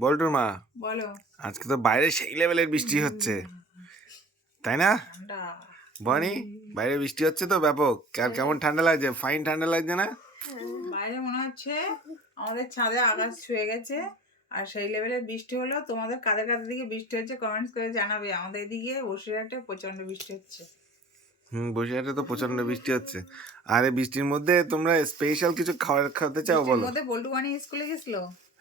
বল্টুর মা, বলো। আজকে তো বাইরে সেই লেভেলের বৃষ্টি হচ্ছে, তাই না? ঠান্ডা। বনি, বাইরে বৃষ্টি হচ্ছে তো ব্যাপক। আর কেমন ঠান্ডা লাগছে? ফাইন ঠান্ডা লাগছে না? বাইরে মনে হচ্ছে আমাদের ছাদে আকাশ ছুঁয়ে গেছে, আর সেই লেভেলের বৃষ্টি হলো। তোমাদের কাদের কাদের দিকে বৃষ্টি হচ্ছে কমেন্টস করে জানাবে। আমাদের এদিকে বসিরহাটে প্রচন্ড বৃষ্টি হচ্ছে। বসিরহাটে তো প্রচন্ড বৃষ্টি হচ্ছে। আর এই বৃষ্টির মধ্যে তোমরা স্পেশাল কিছু খাবার খেতে চাও বৃষ্টির বলো? মধ্যে বল্টু বানি স্কুলে গেছিল।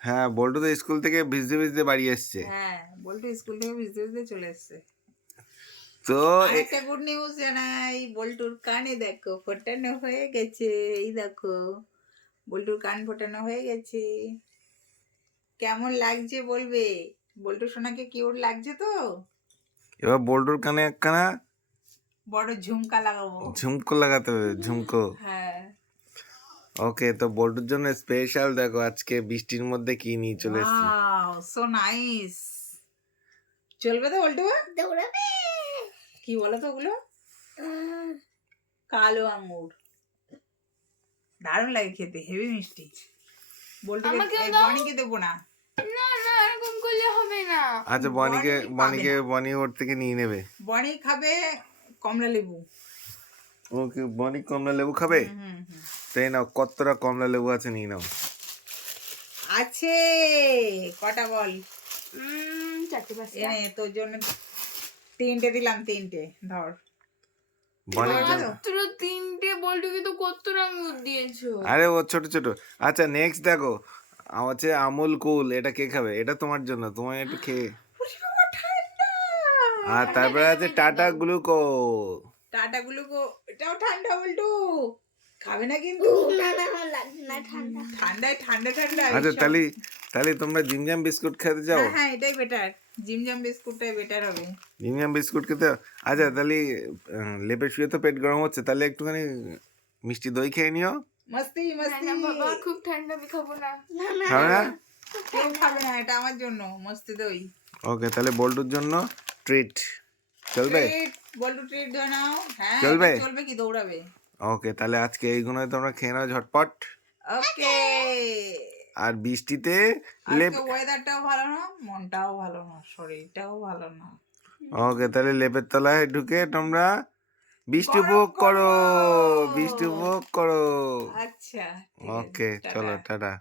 হ্যাঁ, বল্টু তো স্কুল থেকে ভিজতে ভিজতে বাড়ি এসছে। হ্যাঁ, বল্টু স্কুল থেকে ভিজতে ভিজতে চলে এসছে। তো আর একটা গুড নিউজ জানাই, বল্টুর কানে দেখো ফোটানো হয়ে গেছে। এই দেখো, বল্টুর কান ফোটানো হয়ে গেছে। কেমন লাগছে বলবে? বল্টু সোনাকে কিউট লাগছে তো? এবার বল্টুর কানে একখানা বড় ঝুমকা লাগাবো। ঝুমকো লাগাতে হবে, ঝুমকো। হ্যাঁ। ওকে, তো বল্টুর জন্য স্পেশাল দেখো আজকে বৃষ্টির মধ্যে কি নিয়ে চলে এসেছি। Wow, so nice. চলবে তো বল্টু? দৌড়াবে। কি বলো তো ওগুলো? কালো আঙ্গুর। দারুণ লাগে খেতে, হেভি মিষ্টি। বল্টুকে বনিকে দেবো না। না না, এরকম করলে হবে না। আচ্ছা, বনি ওর থেকে নিয়ে নেবে। বনি খাবে কমলা লেবু। ওকে, বনি কমলা লেবু খাবে। তাই নাও, কতটা কমলা লেবু আছে নিয়ে নাও। আছে কটা বল? 4টে 5টা। এনে তোর জন্য 3টে দিলাম, 3টে ধর। বনির জন্য মাত্র 3টে, বল্টুকে তো কত আঙ্গুর দিয়েছো। আরে ও ছোট ছোট। আচ্ছা, নেক্সট দেখো আছে আমুল কুল। এটা কে খাবে? এটা তোমার জন্য, তোমার একটু খেয়ে। আর তারপরে আছে টাটা গ্লুকো। টাটা গ্লুকো, এটাও ঠান্ডা বল্টু। খাবে না কিন্তু। ঠান্ডায় ঠান্ডা ঠান্ডা। আচ্ছা, তাহলে তোমরা জিমজাম বিস্কুট খেতে চাও? হ্যাঁ হ্যাঁ, এটাই বেটার। জিমজাম বিস্কুটটাই বেটার হবে। জিমজাম বিস্কুট খেতে। আচ্ছা, তাহলে লেপে শুয়ে তো পেট গরম হচ্ছে, তাহলে একটুখানি মিষ্টি দই খেয়ে নিও। মস্তি মস্তি। না বাবা, খুব ঠান্ডা, আমি খাবো না। খাবে না? কেউ খাবে না, এটা আমার জন্য মস্তি দই। ওকে, তাহলে বল্টুর জন্য ট্রিট চলবে? বল্টু ট্রিট ধরে নাও। হ্যাঁ, চলবে? চলবে কি, দৌড়াবে। ওকে, তাহলে আজকে এইগুলোই তোমরা খেয়ে নাও ঝটপট। ওকে। আর বৃষ্টিতে আজকে ওয়েদারটাও ভালো না, মনটাও ভালো না, শরীরটাও ভালো না। ওকে, তাহলে লেপের তলায় ঢুকে তোমরা বৃষ্টি উপভোগ করো, বৃষ্টি উপভোগ করো। আচ্ছা, ওকে, চলো, টাটা।